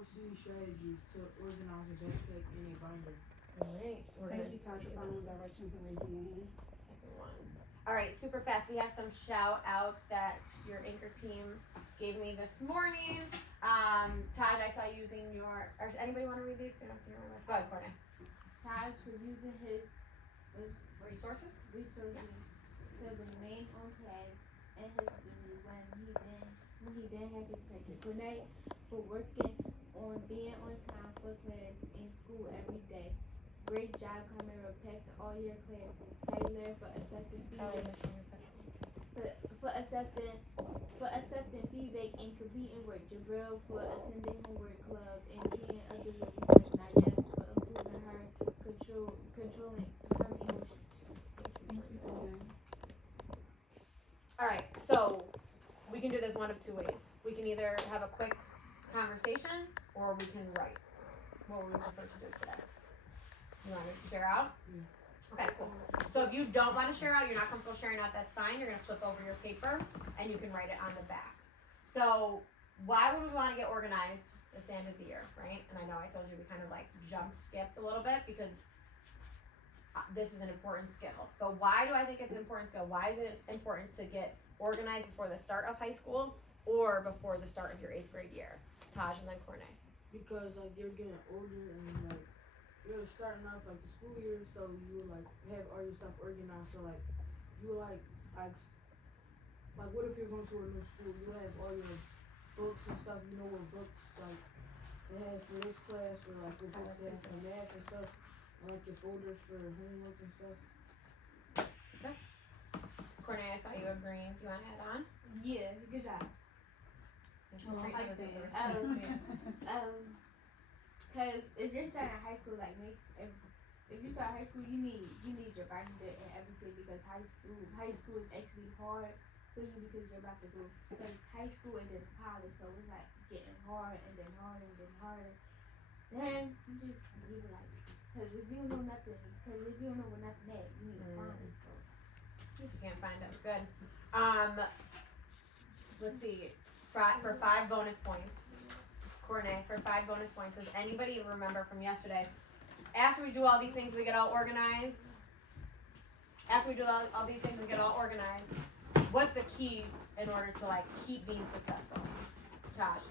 4C strategies to organize a backpack in a binder. Alright, Thank you, Tasha, following directions and raising your hand. second one. Alright, super fast. We have some shout outs that your anchor team gave me this morning. Taj, I saw you using your, or anybody want to read these? Go ahead, Courtney. Taj for using his Resources? to remain on task and history when he didn't have his paper. Renee for working on being on time for class in school every day. Great job coming and passing all your classes. Taylor for accepting feedback. For accepting feedback and completing work. Jabril for attending homework club and treating others with respect. Nayez for improving her controlling her emotions. Alright, so we can do this one of two ways. We can either have a quick conversation or we can write. What would we prefer to do today? You want to share out? Okay, cool. So if you don't want to share out, you're not comfortable sharing out, that's fine. You're going to flip over your paper and you can write it on the back. So why would we want to get organized at the end of the year, right? And I know I told you we kind of like skipped a little bit because this is an important skill. But why do I think it's an important skill? Why is it important to get organized before the start of high school or before the start of your 8th grade year? Taj and then Cornay. Because like you're getting older and like you're starting off like the school year, so you like have all your stuff organized. So like you like what if you're going to a new school? You have all your books and stuff. You know what books like they have for this class or like what books they have for math and stuff. And, like your folders for homework and stuff. Okay. Cornay, I saw you agreeing. Do you want to add on? Yeah, good job. I like that. Cause if you're starting high school like me, if you start high school, you need your binder and everything because high school is actually hard for you because you're about to go because high school and then college, so it's like getting hard and then harder and then harder. Then you just need like, cause if you don't know nothing, what nothing is, you need to find it. So You can't find them. Good. Let's see. For 5 bonus points. Cornay, for 5 bonus points. Does anybody remember from yesterday? After we do all these things, we get all organized. After we do all these things and get all organized, what's the key in order to like keep being successful? Taj.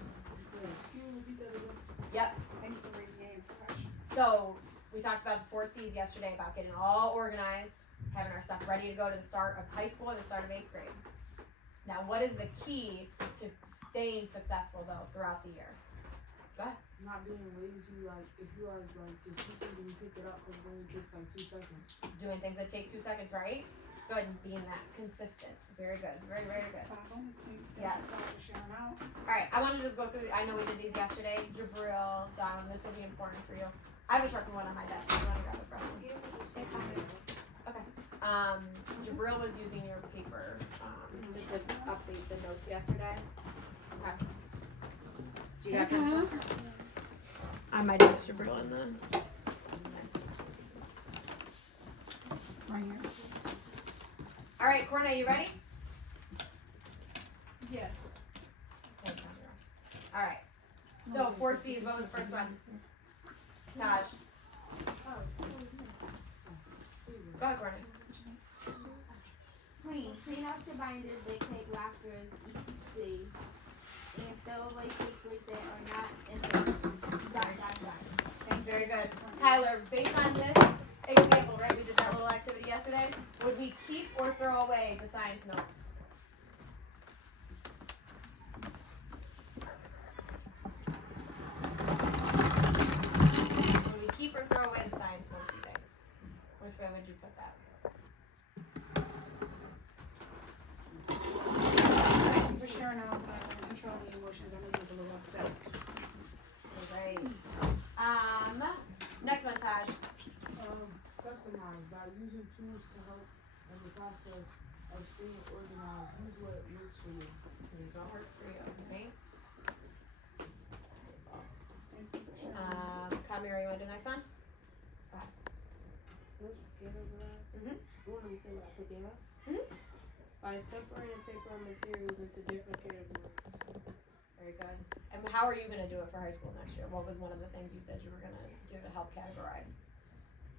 Yep. Thank you for raising your hand, Tasha. So we talked about the 4 C's yesterday about getting all organized, having our stuff ready to go to the start of high school and the start of 8th grade. Now, what is the key to staying successful though throughout the year? Go ahead. Not being lazy, like if you are like just see something, you pick it up because it only takes like 2 seconds. Doing things that take 2 seconds, right? Good, and being that consistent. Very good, very, very good. 5 bonus points. Yes. Thank you for sharing out. Alright, I want to just go through, I know we did these yesterday. Jabril, Don, this will be important for you. I have a sharpened one on my desk. You want to grab it from me? Okay. Jabril was using your paper just to update the notes yesterday. Okay. Do you have pencil? I might use Jabril in the. Right here. All right, Cornay, you ready? yeah. All right. So 4 C's. What was the first one? Taj. Go ahead, Cornay. Clean out your binders, backpack, lockers, etc. And throw away papers that are not in the Very good. Tyler, based on this example, right, we did that little activity yesterday, would we keep or throw away the science notes? Would we keep or throw away the science notes, you think? Which way would you put that? Thank you for sharing out, Tasha, and controlling your emotions. I know you was a little upset. Great. Next one, Taj. Customize by using tools to help in the process of staying organized. Use what works for you. Use what works for you, right? Thank you for sharing out. Kamira, you want to do the next one? By separating paper materials into different categories. Very Very good. And how are you gonna do it for high school next year? What was one of the things you said you were gonna do to help categorize?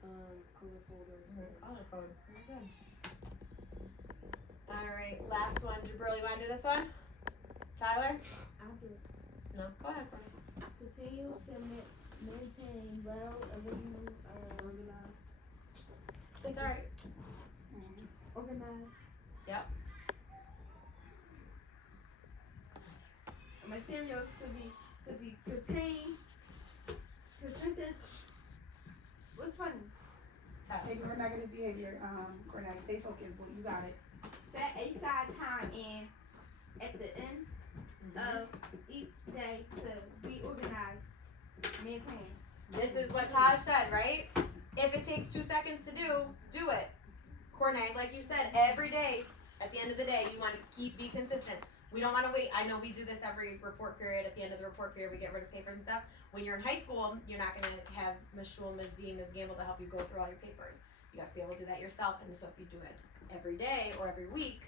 Color folder. Color code. Very good. Alright, last one. Jabril, you wanna do this one? Tyler? I'll do it. No? Go ahead, Courtney. Continue to maintain well original, Organized. It's alright. organized. Yep. Materials to be contained, consistent. What's funny? Tyler. Ignore negative behavior, Cornell, stay focused, boy, you got it. Set aside time and at the end of each day to be organized, maintain. This is what Taj said, right? If it takes 2 seconds to do it. Coordinate, like you said, every day, at the end of the day, you want to be consistent. We don't want to wait. I know we do this every report period. At the end of the report period, we get rid of papers and stuff. When you're in high school, you're not going to have Ms. Schul, Ms. D, Ms. Gamble to help you go through all your papers. You have to be able to do that yourself. And so if you do it every day or every week,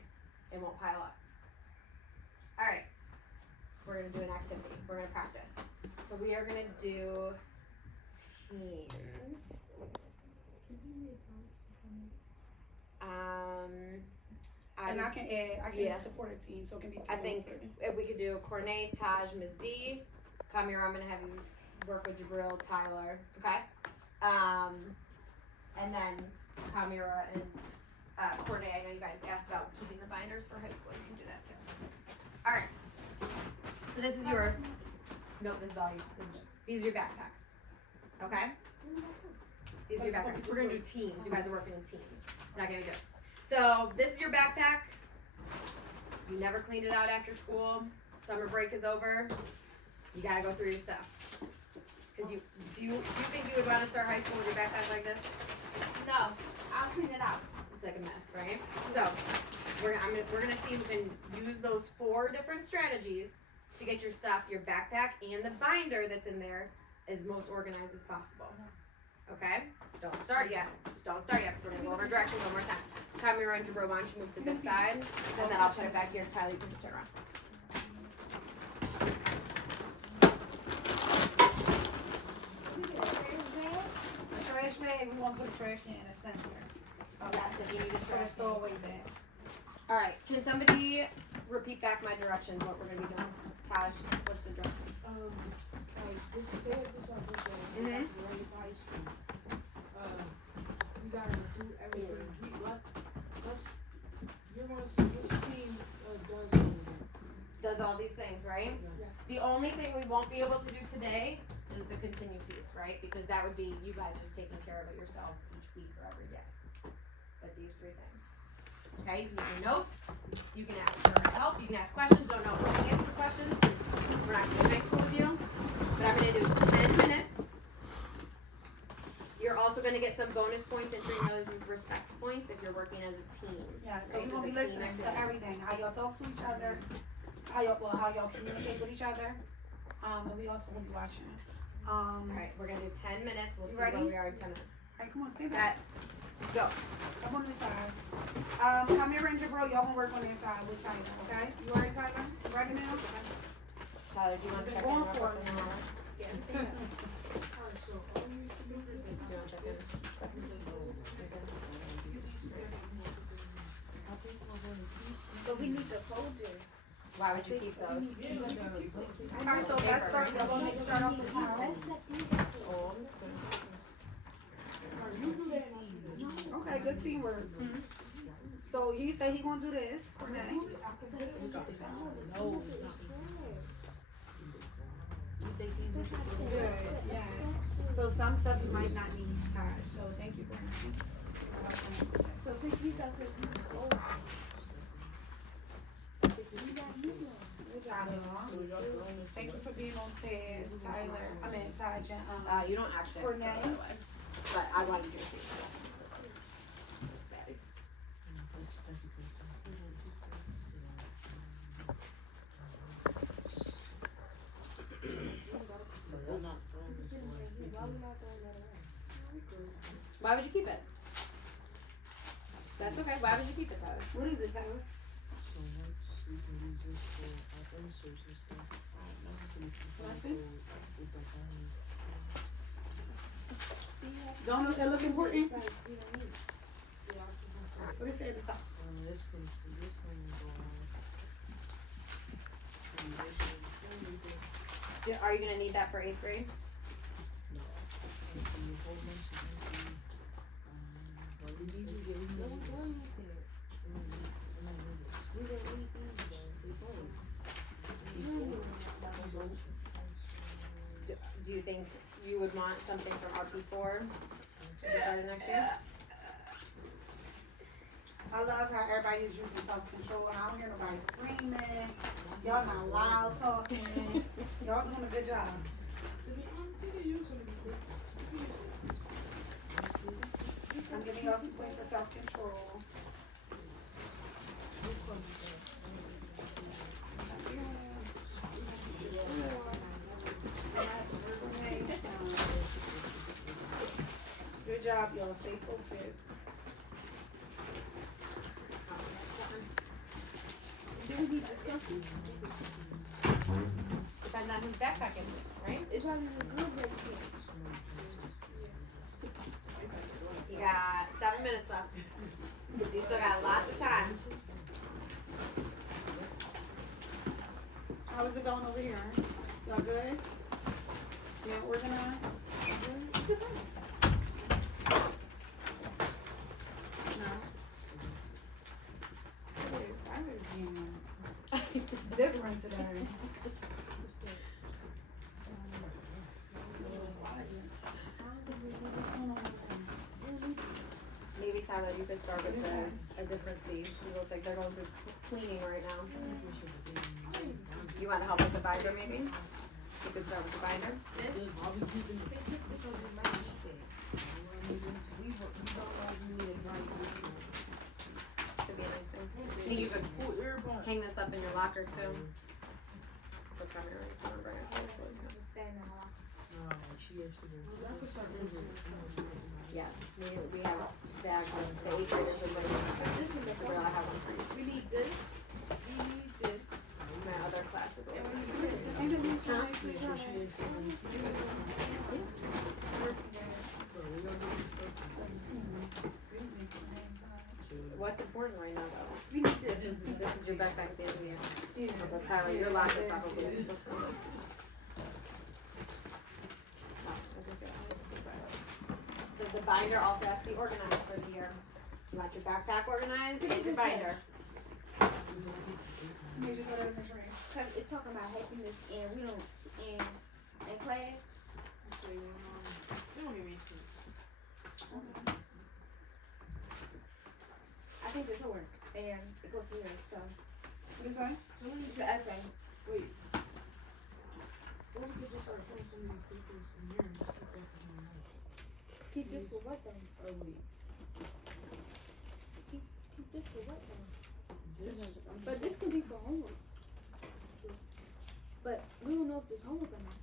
it won't pile up. All right. We're going to do an activity. We're going to practice. So we are going to do teams. And I can add, yeah. support a team, so it can be. I think if we could do Cornay, Taj, Ms. D. Kamira, I'm gonna have you work with Jabril, Tyler, okay? And then Kamira and Cornay, I know you guys asked about keeping the binders for high school. You can do that too. All right. So this is your. No, this is all you. These are your backpacks. Okay. These are your backpacks. We're gonna do teams. You guys are working in teams. We're not gonna do it. So this is your backpack. You never cleaned it out after school. Summer break is over. You gotta go through your stuff. Cause do you think you would want to start high school with your backpack like this? No, I'll clean it out. It's like a mess, right? So we're gonna see who can use those 4 different strategies to get your stuff, your backpack and the binder that's in there, as most organized as possible. Okay? Don't start yet. Don't start yet, because we're gonna go over directions one more time. Kamira and Jabro, why don't you move to this side, and then I'll put it back here. Tyler, you can just turn around. A trash bag, we want to put a trash can in a center. Oh, that's it. You need a trash Throw away bag. All right. Can somebody repeat back my directions? What we're gonna be doing? Taj, what's the directions? Like this say this up this way. Mhm. Ready for high school. You gotta do everything. Let's you're gonna see which team does everything. Does all these things, right? Yeah. The only thing we won't be able to do today is the continue piece, right? Because that would be you guys just taking care of it yourselves each week or every day. But these 3 things. Okay, you can use your notes. You can ask for help. You can ask questions. Don't know how to answer the questions because we're not going to high school with you. But I'm going to do 10 minutes. You're also going to get some bonus points and treating others with respect points if you're working as a team. Yeah, so right? you're gonna be As a team listening to activity. everything, how y'all talk to each other, how y'all communicate with each other, and we also will be watching. All right, we're going to do 10 minutes. We'll You see ready? where we are in 10 minutes. Alright, come on, stay Set, back. go. Come on this side. Kamira and Jabril, y'all gonna work on this side with Tyler, okay? You alright, Tyler? You ready now? Tyler, do you want to They're check in going real for quick? it. Alright, so all you used to do Do you want to check in? But we need the folder. Why would you keep those? Alright, so let's start, y'all gonna start off with Carl. Old. you do that and I do that. Okay, good teamwork. So you say he gonna do this, Renee? Good, yes. So some stuff you might not need time, so thank you, Renee. So take these out because these is old. Good job, y'all. Thank you for being on test, Tyler. I mean, Taj, You don't actually have to, Renee? by the way. But I wanted you to see. It's Why would you keep it? That's okay. Why would you keep it, Tyler? what is it, Tyler? Don't it look important? It's like, you don't need it. What it say at the top? Are you gonna need that for 8th grade? Do you think you would want something from RP4 to be started next year? I love how everybody's using self-control and I don't hear nobody screaming. Y'all not loud talking. Y'all doing a good job. I'm giving y'all some points for self-control. Good job, y'all. Stay focused. Do we need discussion? Depends on who's backpacking, right? It's probably the group that we can. You got 7 minutes left. You still got lots of time. How is it going over here? Y'all good? Yeah, organized? No? Tyler's being different today. Maybe Tyler, you could start with a different seed. It looks like they're going through cleaning right now. You want to help with the binder, maybe? You could start with the binder. Could be a nice thing. I think you could hang this up in your locker too. So come here, if you want to bring it to the school. Yes, we have bags of the 8th graders with like, This is the I have one for you. We need this. We need this. My other classes. And we need this. Ain't it these Huh? What's important right now though? We need this. This is your backpack at the end of the year. Yeah. So Tyler, your locker probably is. Yeah. So the binder also has to be organized for the year. You want your backpack organized and your binder. Need to go to the nursery. Cause it's talking about happiness and we don't, in class. I think it's homework and it goes here, so. What is that? It's an essay. Wait. What if we just start putting some of these papers in here and just put that in the notes? Keep this for what then? Oh, wait. Keep this for what then? This? But this can be for homework. But we don't know if there's homework or not.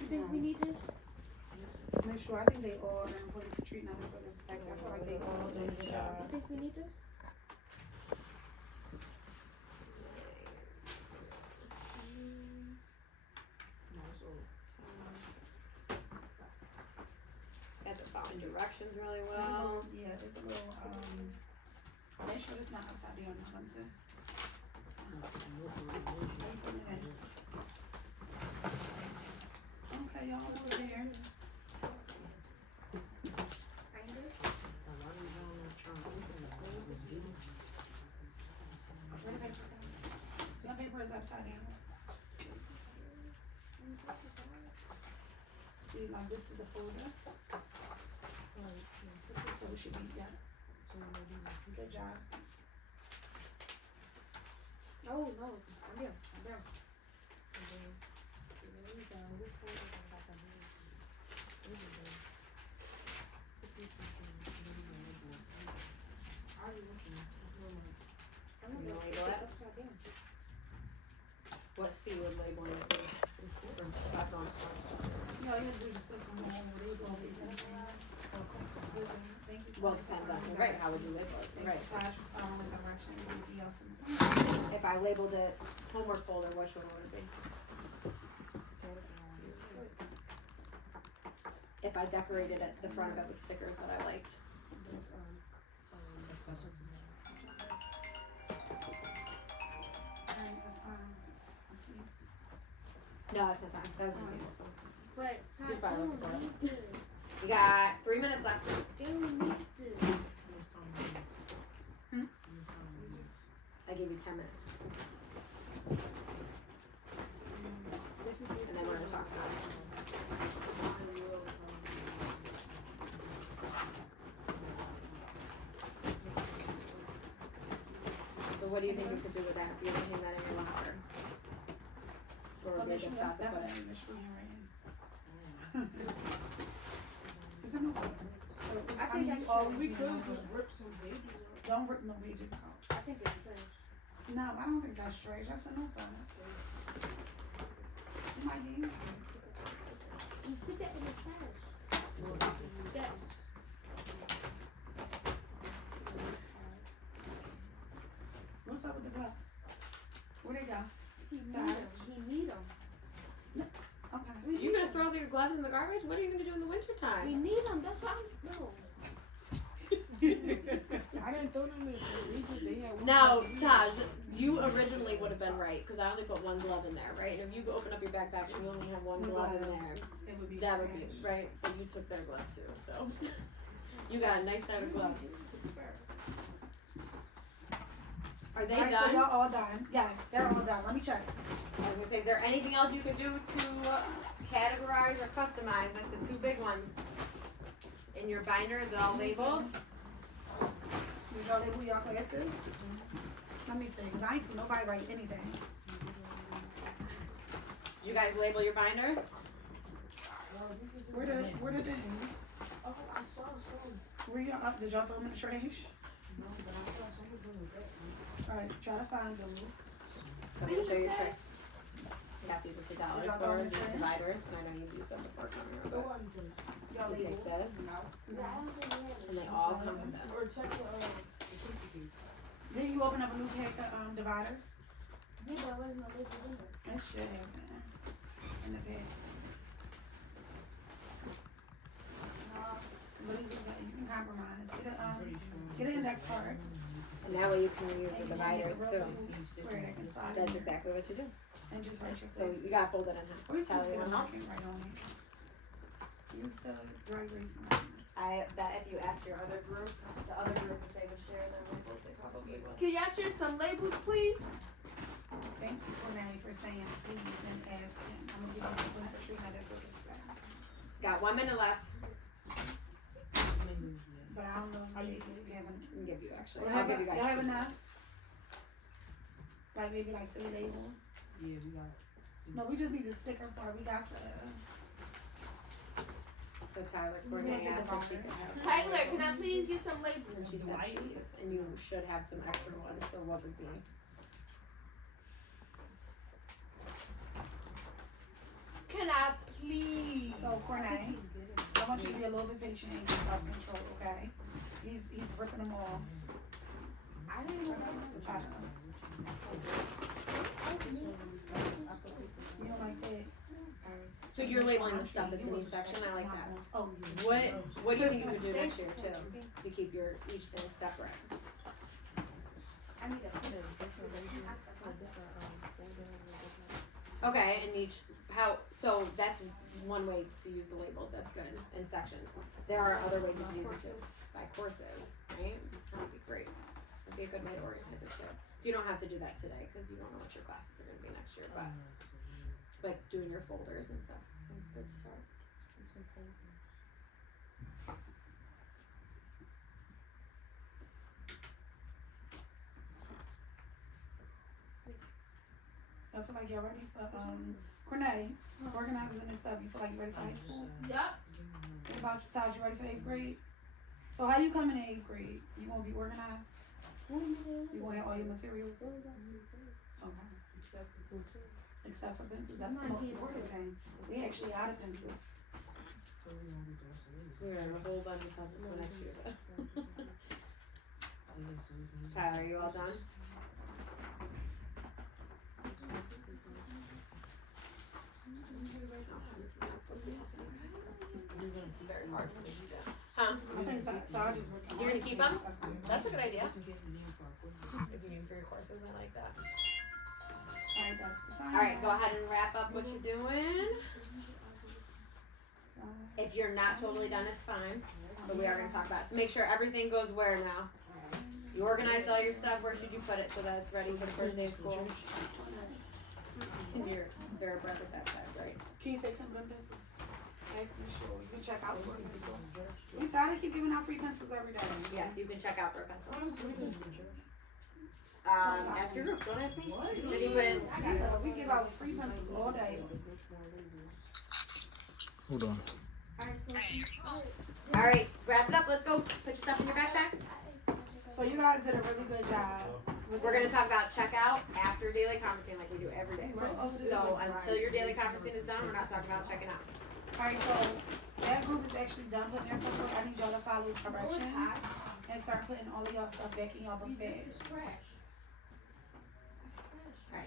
You think we need this? Make sure, I think they all are important to treat others with respect. I feel like they all do a good You job. think we need this? No, it's old. Got to follow directions really It's a well. little, yeah, it's a little, make sure it's not upside down now, let me see. Okay, y'all over there. Your paper is upside down. See, like this is the folder. So we should be, yeah. Good job. Oh no, I'm there. I'm there. I'm You there. wanna label it? Upside down. What C would label it? Or background. You know, you have to do is click on the home, these all these things. Thank you. Well, it depends on, right, how would you label it, Thank right. you, Taj, for following directions. Anything else? If I labeled it homework folder, which one would it be? If I decorated it, the front of it with stickers that I liked. No, that's not fine. That was the next one. But You're Ty, probably don't looking for need this. We got 3 minutes left. Don't need this. I gave you 10 minutes. And then we're gonna talk about it. So what do you think you could do with that if you were to hang that in your locker? Or would be a good spot to put it? Is it no good? So, I think that's always We need could no just good. rip some pages out. Don't rip no pages out. I think it's trash. No, I don't think that's strange. That's a no fun. It might be easy. You put that in the trash. That. What's up with the gloves? Where they go? He need Sorry. them. He need them. Okay. You gonna throw your gloves in the garbage? What are you gonna do in the winter We time? need them. That's why I'm no. I didn't throw them in. We just, they had one. Now, Taj, you originally would have been right because I only put one glove in there, right? And if you go open up your backpack and you only have one glove in there, It would be that would be trash. right. But you took their glove too, so you got a nice set of gloves. Are they Alright, so done? y'all all done? Yes, they're all done. Let me check. I was gonna say, is there anything else you could do to categorize or customize? That's the two big ones. In your binder, is it all labeled? Did y'all label your classes? Let me see, cause I ain't see nobody write anything. Did you guys label your binder? Where the things? Oh, I saw some. Where y'all, did y'all throw them in the trash? No, but I saw some of them with that. Alright, try to find those. So I'm gonna show you a trick. Got these at $2 Did y'all for go in the these trash? dividers, and I know you've used them before coming So over. I'm just, Y'all You take labels. this, No. and they all come with this. or check the cookie case. Then you open up a new pack of dividers. Yeah, but where's my label in there? That should have been in the pack. But it's okay, you can compromise. Get an index card. And that way you can use the And you can dividers make a too. real little square that can slide in That's there. exactly what you do. And just write your So classes. you gotta fold it in half. Or you can Tyler, just you get a want help? marking right on it. Use the dry erase marker. I bet if you asked your other group, the other group, if they would share their labels, they probably would. Can y'all share some labels, please? Thank you, Renee, for saying please and asking. I'm gonna give you sequence of treatment as with respect. Got 1 minute left. But I don't know if you haven't. I can give you actually. Y'all I'll give you guys have 2 minutes. enough? Like maybe like 3 labels? Yeah, we got. No, we just need the sticker part. We got the. So Tyler, We Courtney get the asked if she dividers. could have. Tyler, can I please get some labels? And she said please, and you should have some extra ones, so what would be? Can I please? So Cornay, I want you to be a little bit patient and get self-control, okay? He's ripping them off. I didn't know that. You don't like that? So you're labeling the stuff that's in each section, I like that. Oh, What do you think you would do next year too, to keep your, each thing separate? I need a Okay, and each, so that's one way to use the labels, that's good, in sections. There are other ways you can use it too, by courses, right? That would be great. That'd be a good way to organize it too. So you don't have to do that today, cause you don't know what your classes are gonna be next year, but like doing your folders and stuff is a good start. I feel like you're ready for, Cornay, organizing and stuff. You feel like you're ready for high school? Yup. What about you, Todd? You ready for 8th grade? So how you coming in 8th grade? You gonna be organized? You gonna have all your materials? Okay. Except for pencils, that's the most important thing. We actually out of pencils. We're in a whole bunch of classes for next year, but Tyler, are you all done? It's very hard for me to do. Huh? I think Todd is working. You're gonna keep them? That's a good idea. Just in case we need them for our quiz. If you need for your courses, I like that. Alright, that's the time. Alright, go ahead and wrap up what you're doing. So, If you're not totally done, it's fine. But we are gonna talk about it. So make sure everything goes where now? You organized all your stuff, where should you put it so that it's ready for the first day of school? And you're very bright with that side, right? can you take some blue pencils? Nice and sure. You can check out for a pencil. We tired of keep giving out free pencils every day. Yes, you can check out for a pencil. Ask your group, don't ask me. Should you put in Yeah, we give out free pencils all day. Hold on. Alright, wrap it up, let's go. Put your stuff in your backpacks. So you guys did a really good job. with We're gonna this. talk about checkout after daily conferencing like we do every day. So until your daily conferencing is done, we're not talking about checking out. Alright, so that group is actually done putting their stuff away. I need y'all to follow directions and start putting all of y'all stuff back in y'all book bags. Alright,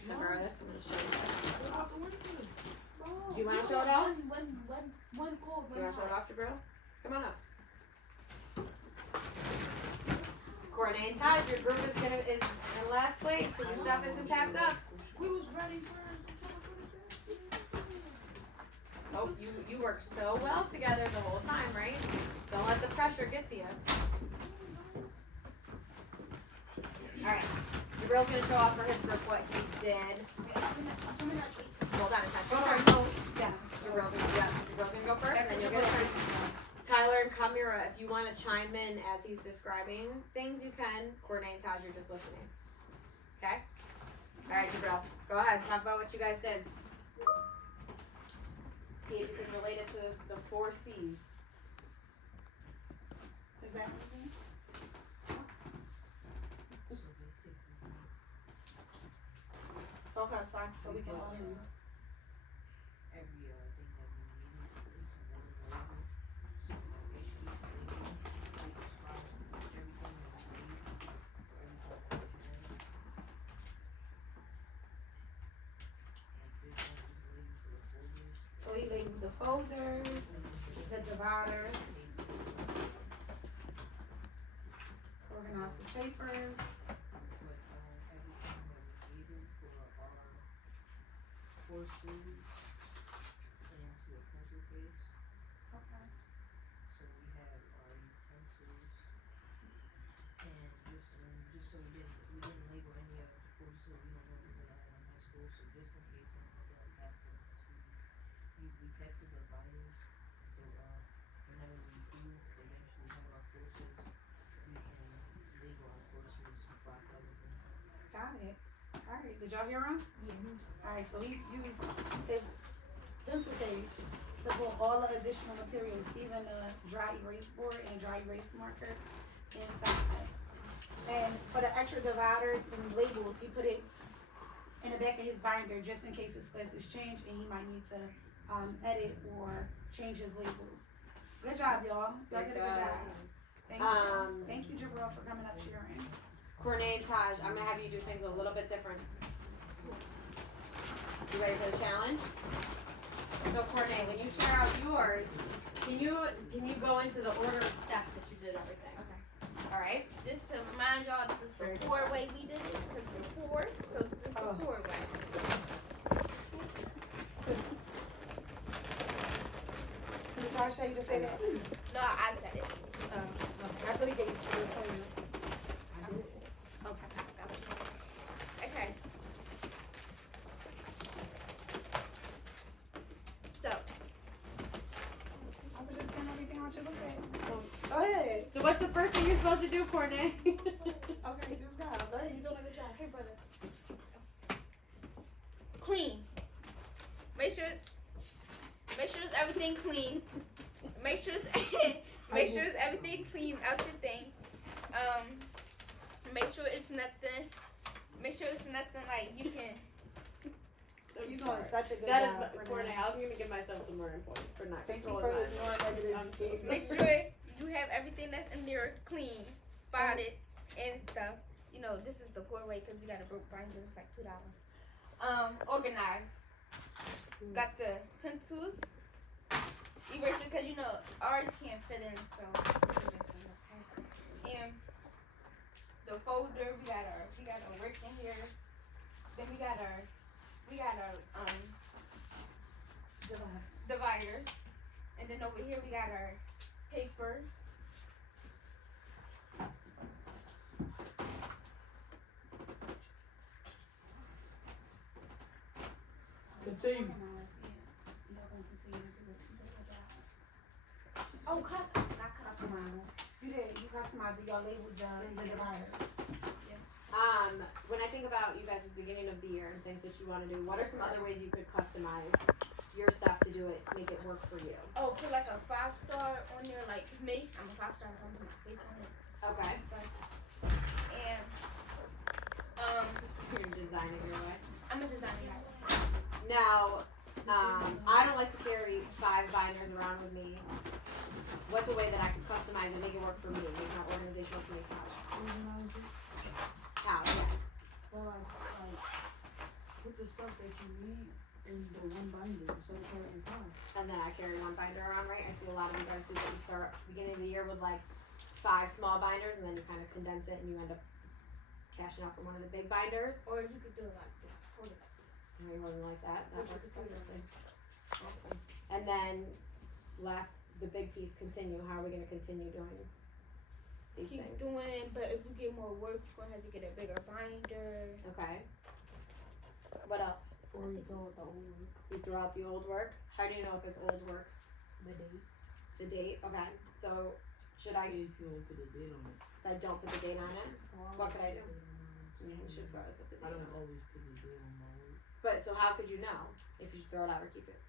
can I borrow this? I'm gonna show you this. Do you wanna show it off? One gold. Do you wanna show it off, Jabril? Come on up. Courtney and Todd, your group is in last place because your stuff isn't packed up. We was ready for Oh, you work so well together the whole time, right? Don't let the pressure get to you. Alright, Jabril's gonna show off for his group what he did. Hold on, it's not too Alright, short. so, yeah. Jabril's gonna go first, and then you're gonna turn. Tyler and Kamira, if you want to chime in as he's describing things, you can. Courtney and Taj, you're just listening. Okay? Alright, Jabril, go ahead, talk about what you guys did. See if you can relate it to the 4 C's. Is that everything? Talk outside so we can all hear you. every thing that we needed for each and every label. So he labeled the folders, the dividers, organized the papers. Courses into a pencil case. Okay. So we have our utensils and just so we didn't label any of the courses so we don't know what we're gonna have in high school. So just in case something like that happens, we kept the dividers. So whenever we do eventually have our courses, we can label our courses by color. Got it. Alright, did y'all hear him? Alright, so he used his pencil case to put all the additional materials, even the dry erase board and dry erase marker inside. And for the extra dividers and labels, he put it in the back of his binder just in case his classes change and he might need to edit or change his labels. Good job, y'all. Y'all did a good job. Thank you. Thank you, Jabril, for coming up sharing. Courtney and Taj, I'm gonna have you do things a little bit different. You ready for the challenge? So Courtney, when you share out yours, can you go into the order of steps that you did everything? Okay. Alright? Just to remind y'all, this is the 4 way we did it, because we're 4, so this is the 4 way. Did Tasha you to say that? No, I said it. I thought he gave you some points. Okay. So, I was just getting everything out your book bag. Go ahead. So what's the first thing you're supposed to do, Courtney? Okay, just go. Go ahead. You're doing a good job. hey brother. Clean. Make sure it's everything clean. Make sure it's everything clean out your thing. Make sure it's nothing like you can. You're doing such a good That job. is, Courtney, I'm gonna give myself some more points for not Thank you controlling for mine. ignoring negative. Make sure you have everything that's in there clean, spotted, and stuff. You know, this is the poor way because we got a broke binder. It's like $2. Organized. Got the pencils, erasers, because you know ours can't fit in, so we just and the folder. We got our work in here. Then we got our dividers, and then over here we got our paper. Continue. Oh, not Customize. You customized your labels, the dividers. When I think about you guys at the beginning of the year and things that you want to do, what are some other ways you could customize your stuff to do it, make it work for you? Oh, put like a 5-star on there, like me. I'm a 5-star, so I'm gonna put my face on it. Okay. And You're designing your way. I'm a designer. Now, I don't like to carry 5 binders around with me. What's a way that I can customize and make it work for me, make my organization work for me? How? Yes. Well, like, put the stuff that you need in the one binder instead of carrying 5. And then I carry 1 binder around, right? I see a lot of you guys do that. You start beginning of the year with like 5 small binders, and then you kind of condense it, and you end up cashing out from one of the big binders. Or you could do it like this. Hold it like this. Maybe one like that. That Or you works could do it perfectly. like Awesome. And then the big piece, continue. How are we going to continue doing these Keep things? doing it, but if you get more work, you're gonna have to get a bigger binder. Okay. What else? Or you go with the old one. You throw out the old work. How do you know if it's old work? The date. The date. Okay. So should I? If you don't put a date on it. If I don't put the date on it, what could I do? You should probably put the I date don't on it. always put a date on my work. But so how could you know if you should throw it out or keep it?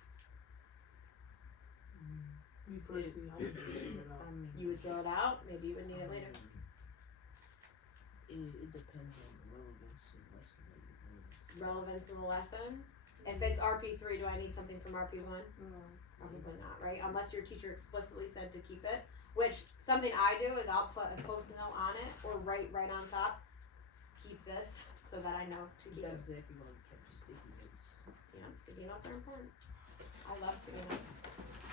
Me personally, I would just throw it out. You would throw it out. Maybe you would need it later. It depends on the relevance of the lesson that you're doing. Relevance in the lesson. If it's RP3, do I need something from RP1? Probably not, right? Unless your teacher explicitly said to keep it. Which, something I do is I'll put a post-it note on it or write right on top, keep this, so that I know to keep it. That's exactly why we kept sticky notes. You know, sticky notes are important. I love sticky notes.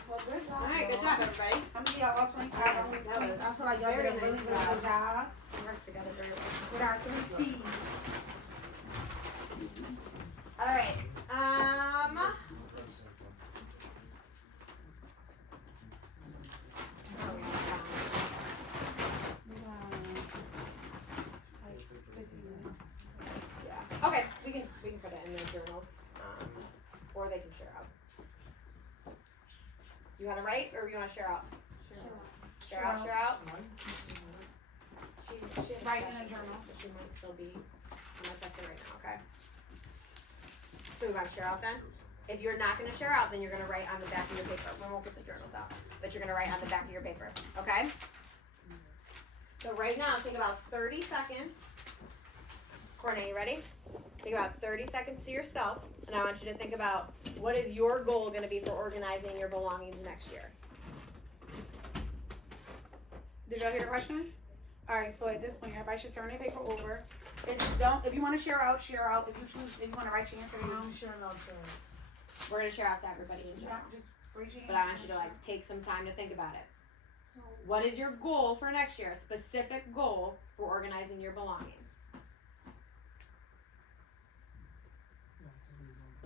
Well, good job. Alright, good y'all. job, everybody. I'm gonna give y'all all 25 on this That piece. was I feel like y'all did a very really, nice really good job We worked together very well. with our 3 C's. Alright, Like 15 minutes. yeah. Okay, we can put it in their journals, or they can share out. Do you want to write, or you want to share out? Share out. She Write in a journal. She might still be. I'm gonna text her right now. Okay. So we want to share out then? If you're not gonna share out, then you're gonna write on the back of your paper. We won't put the journals out, but you're gonna write on the back of your paper. Okay? So right now, take about 30 seconds. Courtney, you ready? Take about 30 seconds to yourself, and I want you to think about what is your goal gonna be for organizing your belongings next year. Did y'all hear the question? Alright, so at this point, everybody should turn their paper over. If you want to share out, share out. If you want to write your answer down, Sure, no, sure. We're gonna share out to everybody in yeah, general. just raise your hand. But I want you to like take some time to think about it. What is your goal for next year? A specific goal for organizing your belongings.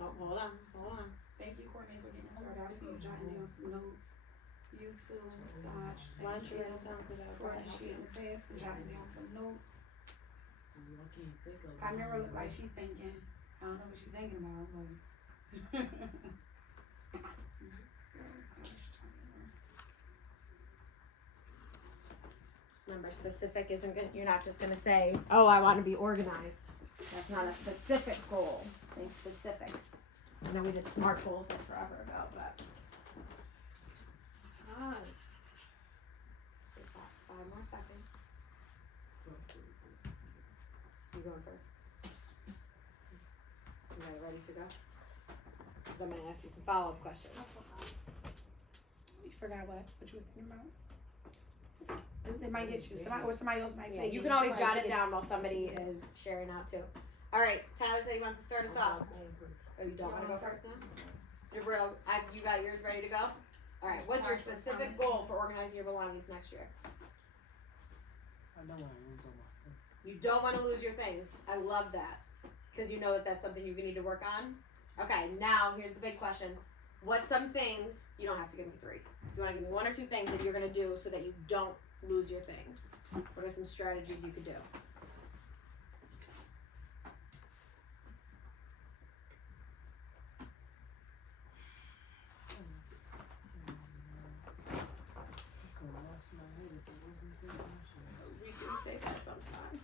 Oh, hold on. Thank you, Courtney, for getting started. I see you jotting down some notes. You too, Saj. Why don't you write it down? Because I would For probably help you. initiating the task and jotting down some notes. I can't think of Camera look like she thinking. I don't know what she's thinking about, but. Just remember, specific isn't good. You're not just gonna say, "Oh, I want to be organized." That's not a specific goal. Think specific. I know we did SMART goals like forever ago, but. Take 5 more seconds. You going first? You guys ready to go? Because I'm gonna ask you some follow-up questions. You forgot what you was thinking about? It might hit you. Somebody else might Yeah, say you it. can always Right, jot it yeah. down while somebody is sharing out too. All right, Tyler said he wants to start us off. Oh, you don't want to go first now? Jabril, you got yours ready to go? All right, what's your specific goal for organizing your belongings next year? I don't want to lose all my stuff. You don't want to lose your things. I love that because you know that that's something you need to work on. Okay, now here's the big question. What's some things, you don't have to give me 3. If you want to give me 1 or 2 things that you're going to do so that you don't lose your things. What are some strategies you could do? We do say that sometimes.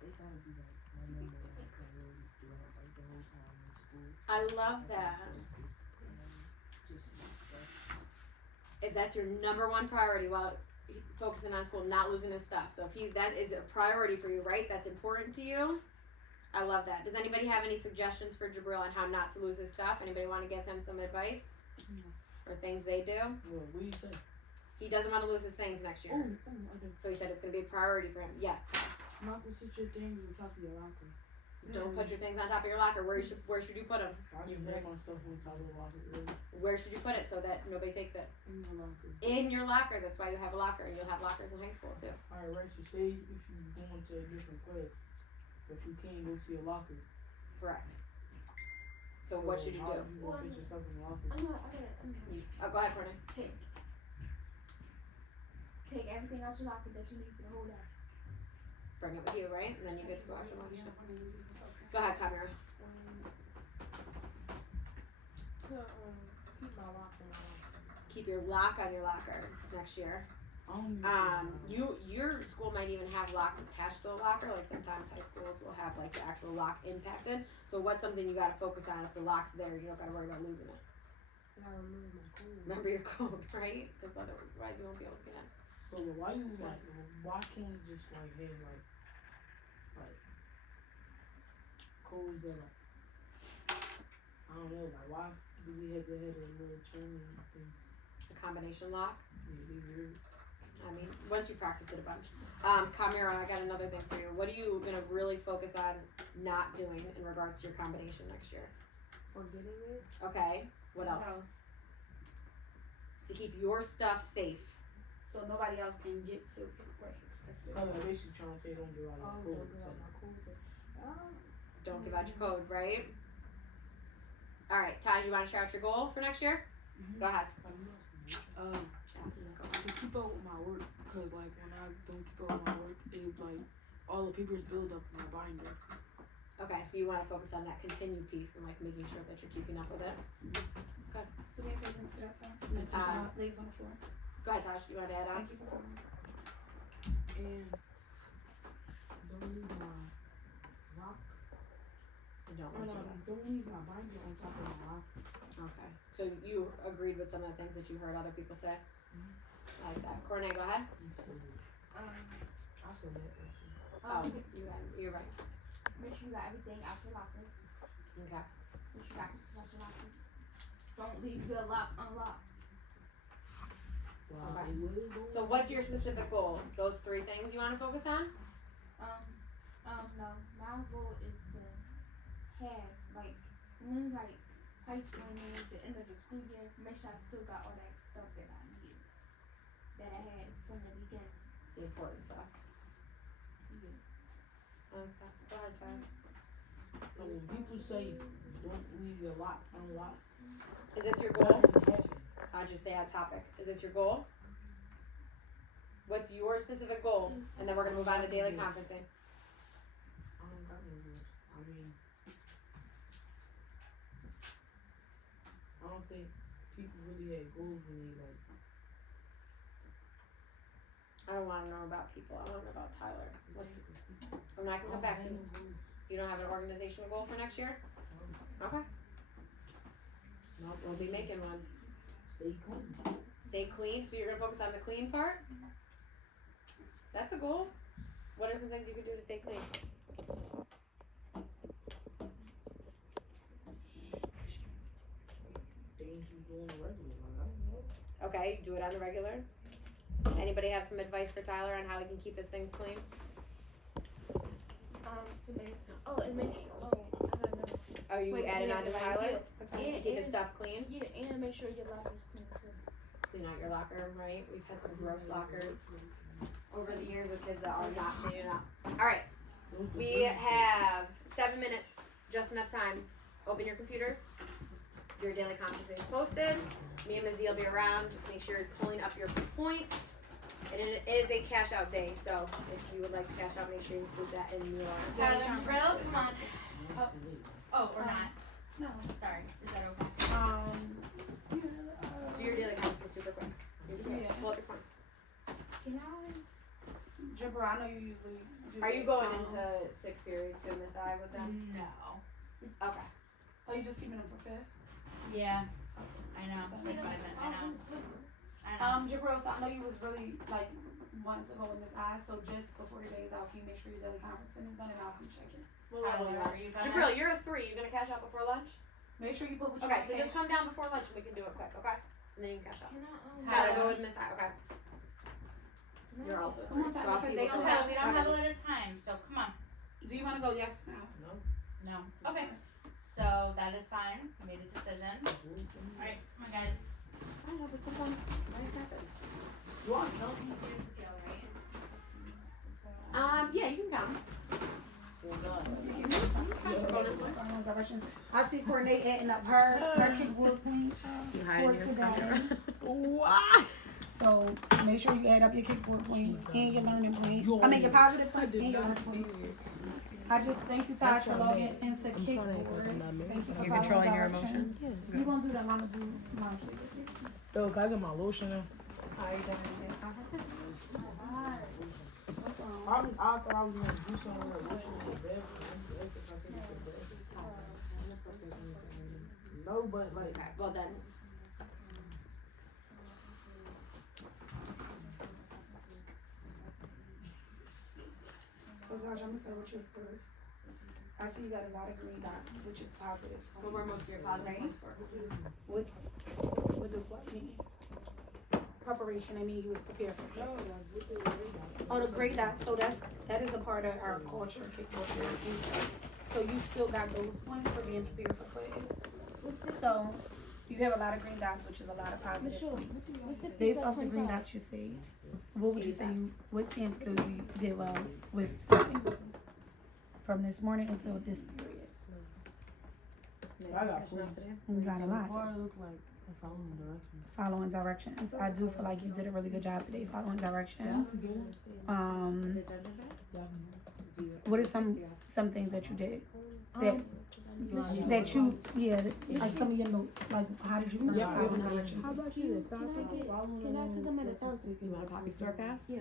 They gotta be like my number one priority throughout like the whole time in school. I love that. If that's your number 1 priority while focusing on school, not losing his stuff. So if that is a priority for you, right? That's important to you. I love that. Does anybody have any suggestions for Jabril on how not to lose his stuff? Anybody want to give him some advice? Or things they do? Well, what do you say? He doesn't want to lose his things next year. Okay. So he said it's going to be a priority for him. Yes. Not to sit your things on top of your locker. Don't put your things on top of your locker. Where should you put them? I just have my stuff on top of the locker. Really. Where should you put it so that nobody takes it? In my locker. In your locker. That's why you have a locker. And you'll have lockers in high school too. Alright, right, so say if you're going to a different class, but you can't go to your locker. Correct. So what should you how do? You gonna put your stuff in the locker? I'm gonna Go ahead, Courtney. take everything out your locker that you need for the whole day. Bring it with you, right? And then you get to go after lunch. Go ahead, Kamira. To keep my locker on. Keep your lock on your locker next year. Your school might even have locks attached to the locker. Like sometimes high schools will have like the actual lock impacted. So what's something you got to focus on? If the lock's there, you don't got to worry about losing it. I gotta remember my code. Remember your code, right? Because otherwise you won't be able to get in. So why you like? Why can't you just like have like codes that like I don't know, like why do we have to have a little chain thing? A combination lock. Yeah, they weird. I mean, once you practice it a bunch. Kamira, I got another thing for you. What are you gonna really focus on not doing in regards to your combination next year? Forgetting it. Okay. What else? To keep your stuff safe. So nobody else can get to it. Right. I'm basically trying to say don't give out Oh, your don't code. give out my code. Don't give out your code, right? All right, Taj, you want to share out your goal for next year? Go ahead. To keep up with my work, cause like when I don't keep up with my work, it's like all the papers build up in my binder. Okay, so you want to focus on that continued piece and like making sure that you're keeping up with it. So we have to sit up top. And keep our legs on the floor. Go ahead, Taj. You want to add on? Thank you for coming. And don't leave my rock. You don't Oh, want no, to. don't leave my binder on top of my rock. Okay. So you agreed with some of the things that you heard other people say? I like that. Cornay, go ahead. I said that. Oh, you're right. Make sure you got everything out your locker. Okay. Make sure you got everything out your locker. Don't leave your lock unlocked. Wow. Okay. So what's your specific goal? Those 3 things you want to focus on? No. My goal is to have like when like high school and at the end of the school year, make sure I still got all that stuff that I need. That I had from the beginning. The important stuff. Yeah. Okay. Go ahead, Taj. When people say don't leave your lock unlocked. Is this your goal? How'd you stay on topic? Is this your goal? What's your specific goal? And then we're gonna move on to daily conferencing. I don't got no rules. I mean, I don't think people really had goals when they like. I don't want to know about people. I want to know about Tyler. I'm not gonna come back to you. You don't have an organizational goal for next year? Okay. No, We'll be making one. stay clean. Stay clean. So you're gonna focus on the clean part? That's a goal. What are some things you could do to stay clean? Things you doing regularly, like, I don't know. Okay, okay, do it on the regular. Anybody have some advice for Tyler on how he can keep his things clean? To make, it makes, I don't know. Are you Wait, adding do you on to have Tyler's? Yeah, To keep his and- stuff clean? Yeah, and make sure your lockers clean too. Clean out your locker, right? We've had some gross lockers over the years of kids that are not cleaning up. Alright, we have 7 minutes, just enough time. Open your computers. Your daily conference is posted. Me and Ms. D will be around. Make sure you're pulling up your points. And it is a cash out day, so if you would like to cash out, make sure you include that in your Tyler, Brill, come on. Oh, or not. No. Sorry. Is that okay? do your daily conference super quick. Yeah. Pull up your points. Can I? Jibber, I know you usually do. Are you it, going into 6th period to Miss I with them? No. Okay. Are you just keeping them for 5th? Yeah. I know. Like by then, I know. I know. Jibber, so I know you was really like wanting to go in this eye, so just before your day is out, can you make sure your daily conferencing is done and I'll come check it. Tyler, are you gonna? Jabril, you're a 3. You gonna cash out before lunch? Make sure you put what you Okay, want so cash. just come down before lunch and we can do it quick, okay? And then you can cash out. Can I? Tyler, go with Miss I, okay? You're also a Come 3. on, So Tyler, I'll because see they what don't you're have- We don't have a lot of time, so come on. Do you want to go yes now? No. Okay. So that is fine. We made a decision. Alright, come on guys. I know, but sometimes life happens. You want to here's the deal, right? So, Yeah, you can come. I see Courtney adding up her kickboard points for today. Why? So make sure you add up your kickboard points and your learning points. I mean your positive points and your learning points. I just thank you, Todd, for logging into kickboard. Thank you for You're controlling your directions. You gonna do that? I'm gonna do mine, please. Yo, can I get my lotion now? Are you done with your conference? What's wrong? I thought I was gonna do something like lotion in the bed. No, but like, Okay, well then. So Zaj, I'm gonna start with you first. I see you got a lot of green dots, which is positive. What were most of your positive points for? What does what mean? Preparation. I mean, you was prepared for class. Oh, the gray dots. So that is a part of our culture, kickboard. So you still got those points for being prepared for class. So you have a lot of green dots, which is a lot of positive points. Based off the green dots you see, what would you say? What STEM skill you did well with from this morning until this period? I got 40. You got a lot. Before I look like I'm following directions. Following directions. I do feel like you did a really good job today following directions. What are some things that you did that you like some of your notes, like how did you following directions? How about you? Can I, cause I'm at a thousand. You want a copy store pass? Yeah.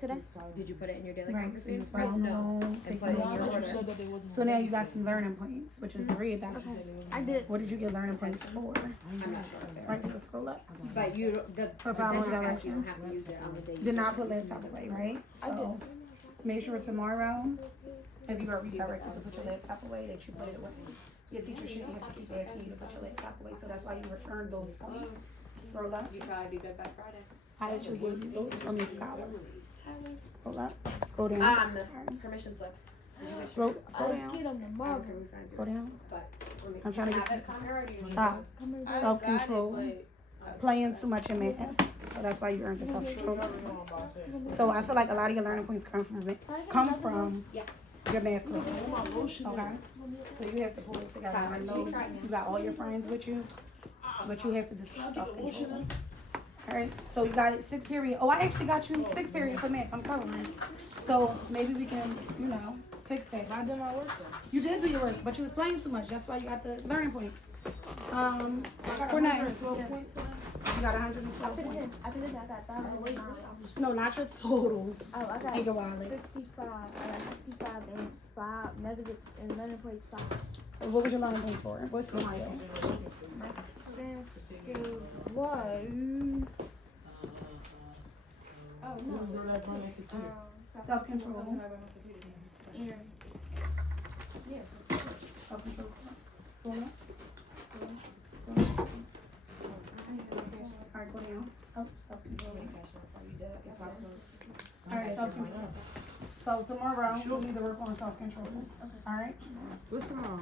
Today? Did you put it in your daily Right, conference? so you was Press following no. along, And taking put it in notes. your But you order. said that they wasn't. So now you got some learning points, which is the red dots. I did. What did you get learning points for? I'm not sure. Right, you scroll up. But you, the For following essential pass, you don't directions. have to use it on the day. Did not put laptop away, right? So make sure tomorrow, if you are redirected to put your laptop away, that you put it away. Your teacher shouldn't have to keep asking you to put your laptop away, so that's why you earned those points. Scroll up. You probably be good by Friday. How did you get those from the scholar? Scroll up. Scroll down. Permission slips. Did you Scroll I'll down. get them I don't tomorrow. care who signs Scroll yours. down. But let me I'm trying to have get it, Connor, or do you need Stop. to? Self-control. Playing too much in math. So that's why you earned the self-control. So I feel like a lot of your learning points come from your math class. Okay. So you have to pull it together. I know you got all your friends with you, but you have to discuss self-control. Alright, so you got it 6th period. Oh, I actually got you 6th period for math. I'm coloring. So maybe we can, fix that. I did my work though. You did do your work, but you was playing too much. That's why you got the learning points. For now, you 12 points for that? got 112 points. I think I got 1,000. No, not your total. Oh, I got Giga wallet. 65. I got 65 and 5 negative and learning points 5. What was your learning points for? What's your skill? My STEM skills was. Oh no. Self-control. And yeah. Self-control. Scroll up. Alright, go down. Oh, self-control. Make that sure before you do it. If I was Alright, self-control. So tomorrow, we need to work on self-control. Alright? What's tomorrow?